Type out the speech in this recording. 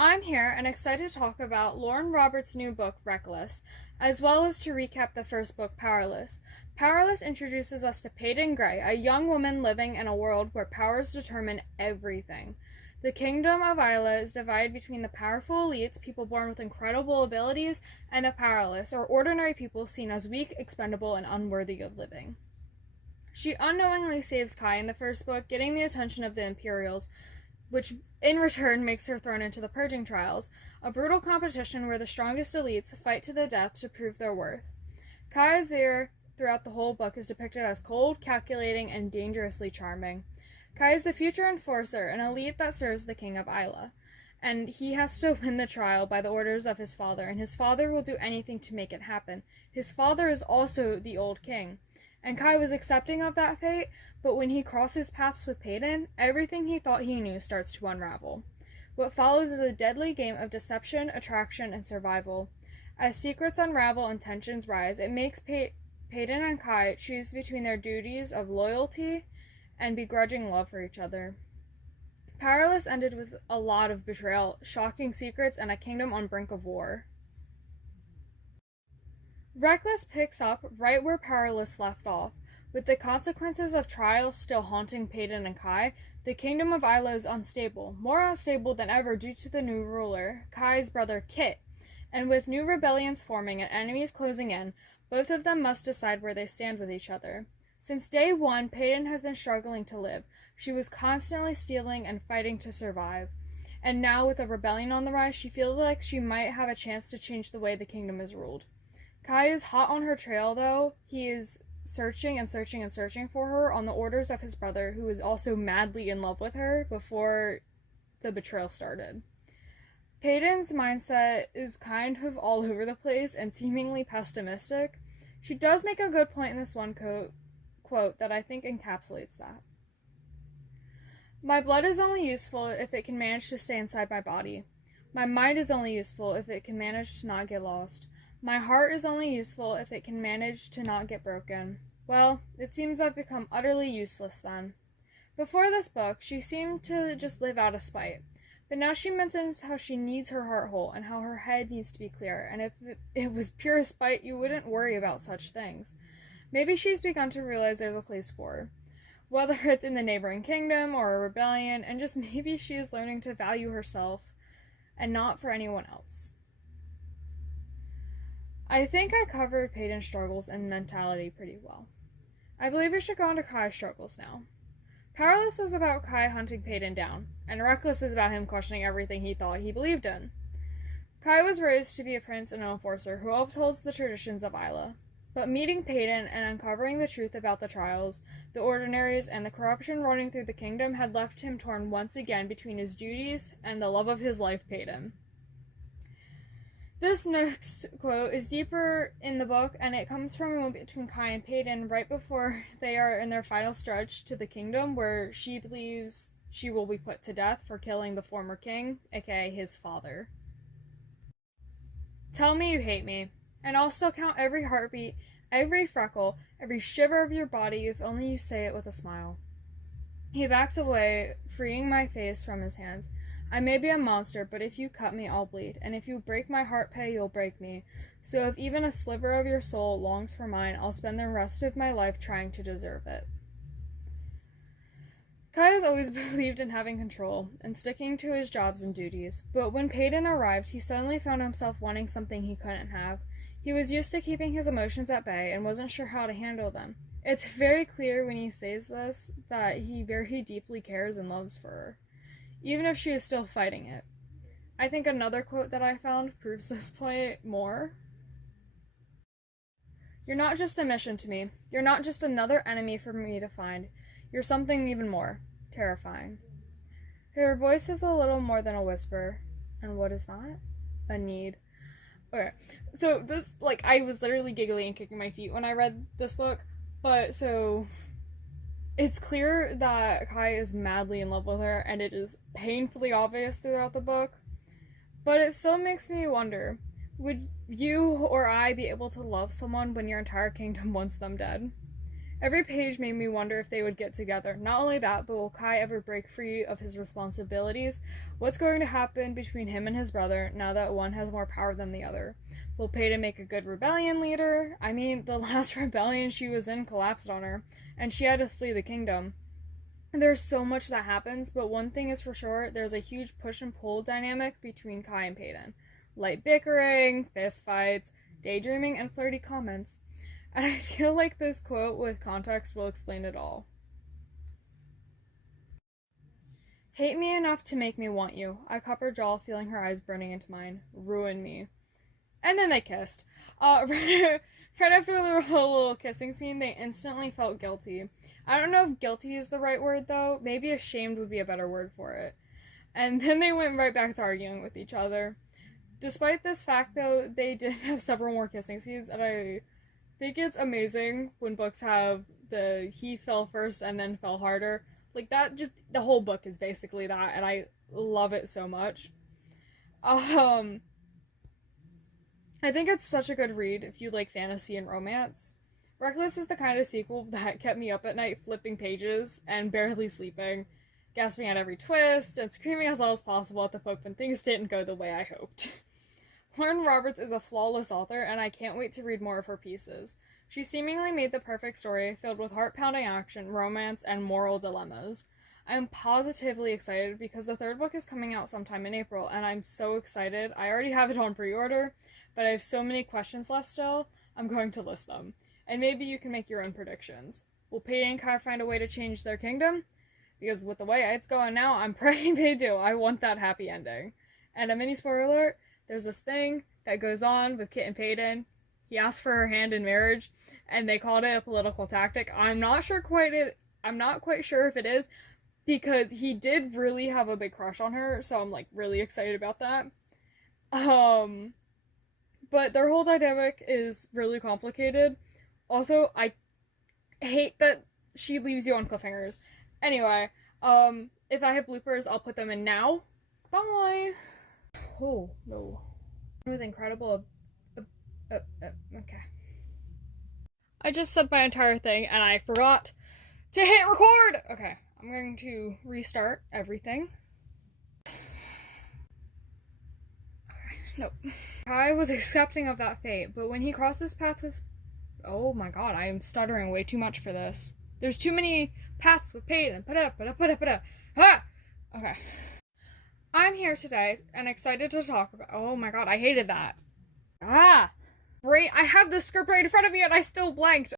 I'm here and excited to talk about Lauren Roberts' new book, Reckless, as well as to recap the first book, Powerless. Powerless introduces us to Peyton Gray, a young woman living in a world where powers determine everything. The kingdom of Isla is divided between the powerful elites, people born with incredible abilities, and the powerless, or ordinary people seen as weak, expendable, and unworthy of living. She unknowingly saves Kai in the first book, getting the attention of the Imperials, which in return makes her thrown into the purging trials, a brutal competition where the strongest elites fight to the death to prove their worth. Kai Azir throughout the whole book is depicted as cold, calculating, and dangerously charming. Kai is the future enforcer, an elite that serves the king of Isla, and he has to win the trial by the orders of his father, and his father will do anything to make it happen. His father is also the old king, and Kai was accepting of that fate, but when he crosses paths with Peyton, everything he thought he knew starts to unravel. What follows is a deadly game of deception, attraction, and survival. As secrets unravel and tensions rise, it makes Peyton and Kai choose between their duties of loyalty and begrudging love for each other. Powerless ended with a lot of betrayal, shocking secrets, and a kingdom on brink of war. Reckless picks up right where Powerless left off. With the consequences of trials still haunting Peyton and Kai, the kingdom of Isla is unstable, more unstable than ever due to the new ruler, Kai's brother Kit. And with new rebellions forming and enemies closing in, both of them must decide where they stand with each other. Since day one, Peyton has been struggling to live. She was constantly stealing and fighting to survive. And now, with a rebellion on the rise, she feels like she might have a chance to change the way the kingdom is ruled. Kai is hot on her trail, though. He is searching and searching and searching for her on the orders of his brother, who is also madly in love with her before the betrayal started. Peyton's mindset is kind of all over the place and seemingly pessimistic. She does make a good point in this one quote that I think encapsulates that. My blood is only useful if it can manage to stay inside my body. My mind is only useful if it can manage to not get lost. My heart is only useful if it can manage to not get broken. Well, it seems I've become utterly useless then. Before this book, she seemed to just live out of spite. But now she mentions how she needs her heart whole and how her head needs to be clear, and if it was pure spite, you wouldn't worry about such things. Maybe she's begun to realize there's a place for her, whether it's in the neighboring kingdom or a rebellion, and just maybe she is learning to value herself and not for anyone else. I think I covered Peyton's struggles and mentality pretty well. I believe we should go on to Kai's struggles now. Powerless was about Kai hunting Peyton down, and Reckless is about him questioning everything he thought he believed in. Kai was raised to be a prince and an enforcer who upholds the traditions of Isla. But meeting Peyton and uncovering the truth about the trials, the ordinaries, and the corruption running through the kingdom had left him torn once again between his duties and the love of his life, Peyton. This next quote is deeper in the book, and it comes from a moment between Kai and Peyton right before they are in their final stretch to the kingdom, where she believes she will be put to death for killing the former king, aka his father. Tell me you hate me, and I'll still count every heartbeat, every freckle, every shiver of your body if only you say it with a smile. He backs away, freeing my face from his hands. I may be a monster, but if you cut me, I'll bleed, and if you break my heart pay, you'll break me. So if even a sliver of your soul longs for mine, I'll spend the rest of my life trying to deserve it. Kai has always believed in having control and sticking to his jobs and duties, but when Peyton arrived, he suddenly found himself wanting something he couldn't have. He was used to keeping his emotions at bay and wasn't sure how to handle them. It's very clear when he says this that he very deeply cares and loves for her, even if she is still fighting it. I think another quote that I found proves this point more. You're not just a mission to me. You're not just another enemy for me to find. You're something even more terrifying. Her voice is a little more than a whisper. And what is that? A need. Okay, so this, I was literally giggling and kicking my feet when I read this book, but so it's clear that Kai is madly in love with her, and it is painfully obvious throughout the book, but it still makes me wonder, would you or I be able to love someone when your entire kingdom wants them dead? Every page made me wonder if they would get together. Not only that, but will Kai ever break free of his responsibilities? What's going to happen between him and his brother now that one has more power than the other? Will Peyton make a good rebellion leader? I mean, the last rebellion she was in collapsed on her, and she had to flee the kingdom. There's so much that happens, but one thing is for sure, there's a huge push and pull dynamic between Kai and Peyton. Light bickering, fist fights, daydreaming, and flirty comments. And I feel like this quote with context will explain it all. Hate me enough to make me want you. I cup her jaw, feeling her eyes burning into mine. Ruin me. And then they kissed. Right after the little kissing scene, they instantly felt guilty. I don't know if guilty is the right word, though. Maybe ashamed would be a better word for it. And then they went right back to arguing with each other. Despite this fact, though, they did have several more kissing scenes, and I think it's amazing when books have the he fell first and then fell harder. Like, that just, the whole book is basically that, and I love it so much. I think it's such a good read if you like fantasy and romance. Reckless is the kind of sequel that kept me up at night flipping pages and barely sleeping, gasping at every twist, and screaming as loud as possible at the book when things didn't go the way I hoped. Lauren Roberts is a flawless author, and I can't wait to read more of her pieces. She seemingly made the perfect story, filled with heart-pounding action, romance, and moral dilemmas. I'm positively excited because the third book is coming out sometime in April, and I'm so excited. I already have it on pre-order, but I have so many questions left still, I'm going to list them. And maybe you can make your own predictions. Will Peyton and Kai find a way to change their kingdom? Because with the way it's going now, I'm praying they do. I want that happy ending. And a mini spoiler alert, there's this thing that goes on with Kit and Peyton. He asked for her hand in marriage, and they called it a political tactic. I'm not quite sure if it is, because he did really have a big crush on her, so I'm, like, really excited about that. But their whole dynamic is really complicated. Also, I hate that she leaves you on cliffhangers. Anyway, if I have bloopers, I'll put them in now. Bye! Oh, no. With incredible... okay. I just said my entire thing, and I forgot to hit record! Okay, I'm going to restart everything. Nope. I was accepting of that fate, but when he crossed his path with... Oh my god, I am stuttering way too much for this. There's too many paths with Peyton. Ah! Okay. I'm here today and excited to talk about... Oh my god, I hated that. Ah! Great, I have the script right in front of me and I still blanked.